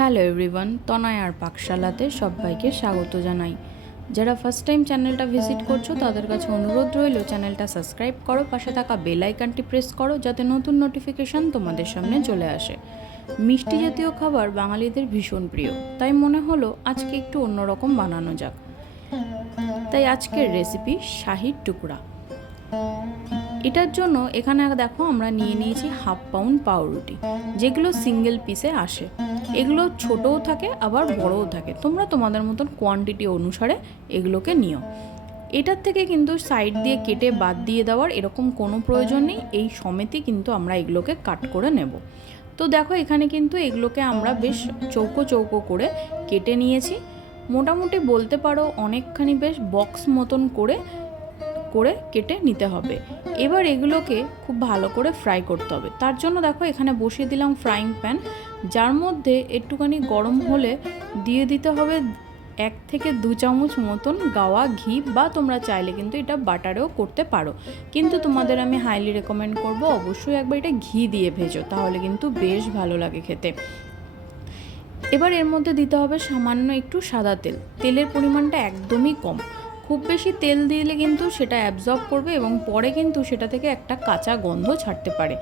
Hello everyone তনয় আর পাকশালাতে সবাইকে স্বাগত জানাই। যারা ফার্স্ট টাইম চ্যানেলটা ভিজিট করছ, তাদের কাছে অনুরোধ রইল চ্যানেলটা সাবস্ক্রাইব করো, পাশে থাকা বেল আইকনটি প্রেস করো, যাতে নতুন নোটিফিকেশান তোমাদের সামনে চলে আসে। মিষ্টি জাতীয় খাবার বাঙালিদের ভীষণ প্রিয়, তাই মনে হলো আজকে একটু অন্যরকম বানানো যাক। তাই আজকের রেসিপি শাহির টুকরা। এটার জন্য এখানে দেখো আমরা নিয়ে নিয়েছি হাফ পাউন্ড পাউরুটি, যেগুলো সিঙ্গেল পিসে আসে। এগুলো ছোটও থাকে, আবার বড়ও থাকে। তোমরা তোমাদের মতন কোয়ান্টিটি অনুসারে এগুলোকে নিও। এটার থেকে কিন্তু সাইড দিয়ে কেটে বাদ দিয়ে দেওয়ার এরকম কোনো প্রয়োজন নেই, এই সমেতই কিন্তু আমরা এগুলোকে কাট করে নেব। তো দেখো, এখানে কিন্তু এগুলোকে আমরা বেশ চৌকো চৌকো করে কেটে নিয়েছি। মোটামুটি বলতে পারো অনেকখানি বেশ বক্স মতন করে করে কেটে নিতে হবে। এবার এগুলোকে খুব ভালো করে ফ্রাই করতে হবে। তার জন্য দেখো এখানে বসিয়ে দিলাম ফ্রাইং প্যান যার মধ্যে একটুখানি গরম হলে দিয়ে দিতে হবে এক থেকে দু চামচ মতন গাওয়া ঘি বা তোমরা চাইলে কিন্তু এটা বাটারেও করতে পারো। কিন্তু তোমাদের আমি হাইলি রেকমেন্ড করব অবশ্যই একবার এটা ঘি দিয়ে ভেজো, তাহলে কিন্তু বেশ ভালো লাগে খেতে। এবার এর মধ্যে দিতে হবে সামান্য একটু সাদা তেল। তেলের পরিমাণটা একদমই কম। খুব বেশি তেল দিলে কিন্তু সেটা অ্যাবজর্ব করবে এবং পরে কিন্তু সেটা থেকে একটা কাঁচা গন্ধ ছাড়তে পারে,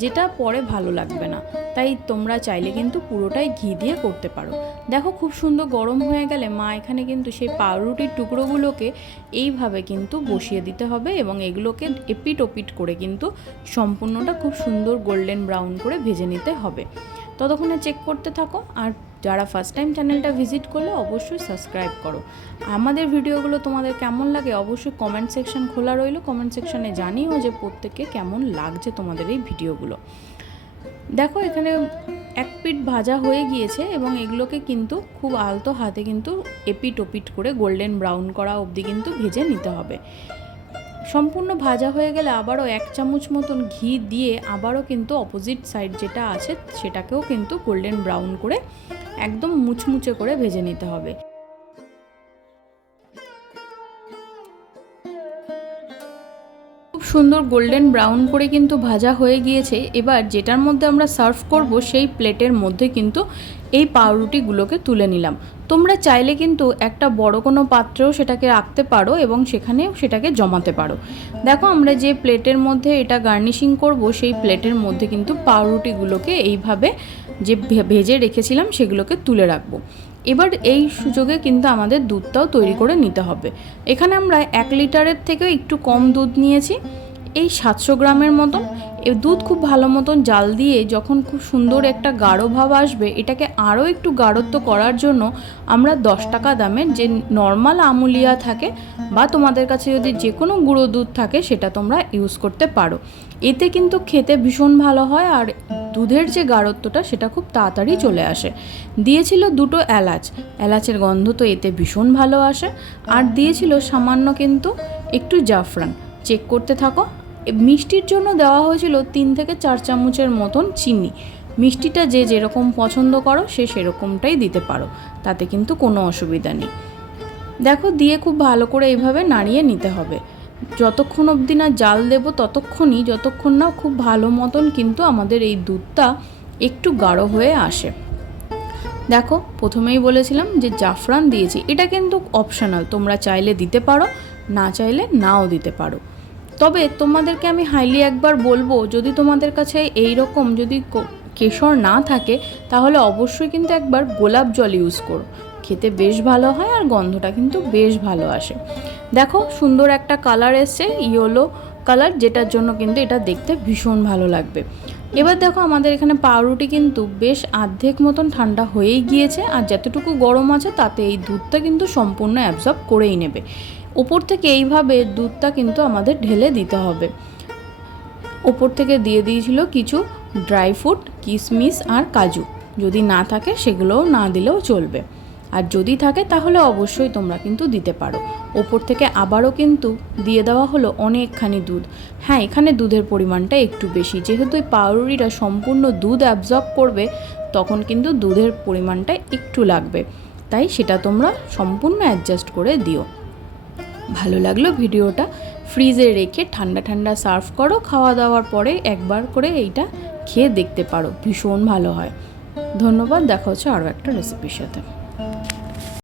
যেটা পরে ভালো লাগবে না। তাই তোমরা চাইলে কিন্তু পুরোটাই ঘি দিয়ে করতে পারো। দেখো খুব সুন্দর গরম হয়ে গেলে মা এখানে কিন্তু সেই পাউরুটির টুকরোগুলোকে এইভাবে কিন্তু বসিয়ে দিতে হবে এবং এগুলোকে এপিট ওপিট করে কিন্তু সম্পূর্ণটা খুব সুন্দর গোল্ডেন ব্রাউন করে ভেজে নিতে হবে। ততক্ষণে চেক করতে থাকো আর যারা ফার্স্ট টাইম চ্যানেলটা ভিজিট করলে অবশ্যই সাবস্ক্রাইব করো। আমাদের ভিডিওগুলো তোমাদের কেমন লাগে অবশ্যই কমেন্ট সেকশন খোলা রইল। কমেন্ট সেকশনে জানিও যে প্রত্যেককে কেমন লাগছে তোমাদের এই ভিডিওগুলো। দেখো, এখানে এক পিট ভাজা হয়ে গিয়েছে এবং এগুলোকে কিন্তু খুব আলতো হাতে কিন্তু এপিট ওপিট করে গোল্ডেন ব্রাউন করা অবধি কিন্তু ভেজে নিতে হবে। সম্পূর্ণ ভাজা হয়ে গেলে আবারও এক চামচ মতন ঘি দিয়ে আবারও কিন্তু অপোজিট সাইড যেটা আছে সেটাকেও কিন্তু গোল্ডেন ব্রাউন করে একদম মুচমুচে করে ভেজে নিতে হবে। খুব সুন্দর গোল্ডেন ব্রাউন করে কিন্তু ভাজা হয়ে গিয়েছে। এবার যেটার মধ্যে আমরা সার্ভ করব সেই প্লেটের মধ্যে কিন্তু এই পাউরুটিগুলোকে তুলে নিলাম। তোমরা চাইলে কিন্তু একটা বড় কোনো পাত্রেও সেটাকে রাখতে পারো এবং সেখানেও সেটাকে জমাতে পারো। দেখো, আমরা যে প্লেটের মধ্যে এটা গার্নিশিং করব সেই প্লেটের মধ্যে কিন্তু পাউরুটিগুলোকে এইভাবে যে ভেজে রেখেছিলাম সেগুলোকে তুলে রাখব। এবার এই সুযোগে কিন্তু আমাদের দুধটাও তৈরি করে নিতে হবে। এখানে আমরা এক লিটারের থেকে একটু কম দুধ নিয়েছি। এই সাতশো গ্রামের মতন। এ দুধ খুব ভালো মতন জাল দিয়ে যখন খুব সুন্দর একটা গাঢ় ভাব আসবে, এটাকে আরও একটু গাঢ়ত্ব করার জন্য আমরা দশ টাকা দামের যে নর্মাল আমুলিয়া থাকে বা তোমাদের কাছে যদি যে কোনো গুঁড়ো দুধ থাকে, সেটা তোমরা ইউজ করতে পারো। এতে কিন্তু খেতে ভীষণ ভালো হয় আর দুধের যে গাঢ়ত্বটা, সেটা খুব তাড়াতাড়ি চলে আসে। দিয়েছিল দুটো এলাচ। এলাচের গন্ধ তো এতে ভীষণ ভালো আসে। আর দিয়েছিল সামান্য কিন্তু একটু জাফরান। চেক করতে থাকো। মিষ্টির জন্য দেওয়া হয়েছিল তিন থেকে চার চামচের মতন চিনি। মিষ্টিটা যে যেরকম পছন্দ করো, সে সেরকমটাই দিতে পারো। তাতে কিন্তু কোনো অসুবিধা নেই। দেখো, দিয়ে খুব ভালো করে এইভাবে নাড়িয়ে নিতে হবে। যতক্ষণ অবধি না জাল দেব, ততক্ষণই, যতক্ষণ না খুব ভালো মতন কিন্তু আমাদের এই দুধটা একটু গাঢ় হয়ে আসে। দেখো, প্রথমেই বলেছিলাম যে জাফরান দিয়েছি। এটা কিন্তু অপশনাল তোমরা চাইলে দিতে পারো, না চাইলে নাও দিতে পারো। তবে তোমাদেরকে আমি হাইলি একবার বলব, যদি তোমাদের কাছে এই রকম যদি কেশর না থাকে, তাহলে অবশ্যই কিন্তু একবার গোলাপ জল ইউজ করো। খেতে বেশ ভালো হয় আর গন্ধটা কিন্তু বেশ ভালো আসে। দেখো, সুন্দর একটা কালার এসছে ইয়েলো কালার যেটার জন্য কিন্তু এটা দেখতে ভীষণ ভালো লাগবে। এবার দেখো, আমাদের এখানে পাউরুটি কিন্তু বেশ আর্ধেক মতন ঠান্ডা হয়েই গিয়েছে, আর যতটুকু গরম আছে, তাতে এই দুধটা কিন্তু সম্পূর্ণ অ্যাবজর্ব করেই নেবে। ওপর থেকে এইভাবে দুধটা কিন্তু আমাদের ঢেলে দিতে হবে। ওপর থেকে দিয়ে দিয়েছিল কিছু ড্রাই ফ্রুট কিশমিশ আর কাজু। যদি না থাকে সেগুলোও না দিলেও চলবে। আর যদি থাকে তাহলে অবশ্যই তোমরা কিন্তু দিতে পারো। ওপর থেকে আবারও কিন্তু দিয়ে দেওয়া হলো অনেকখানি দুধ। হ্যাঁ এখানে দুধের পরিমাণটা একটু বেশি। যেহেতু এই পাউরুটিটা সম্পূর্ণ দুধ অ্যাবজর্ব করবে, তখন কিন্তু দুধের পরিমাণটা একটু লাগবে। তাই সেটা তোমরা সম্পূর্ণ অ্যাডজাস্ট করে দিও। ভালো লাগল ভিডিওটা। ফ্রিজে রেখে ঠান্ডা ঠান্ডা সার্ভ করো, খাওয়া দাওয়ার পরে একবার করে এইটা খেয়ে দেখতে পারো, ভীষণ ভালো হয়। ধন্যবাদ, দেখা হচ্ছে আরও একটা রেসিপির সাথে।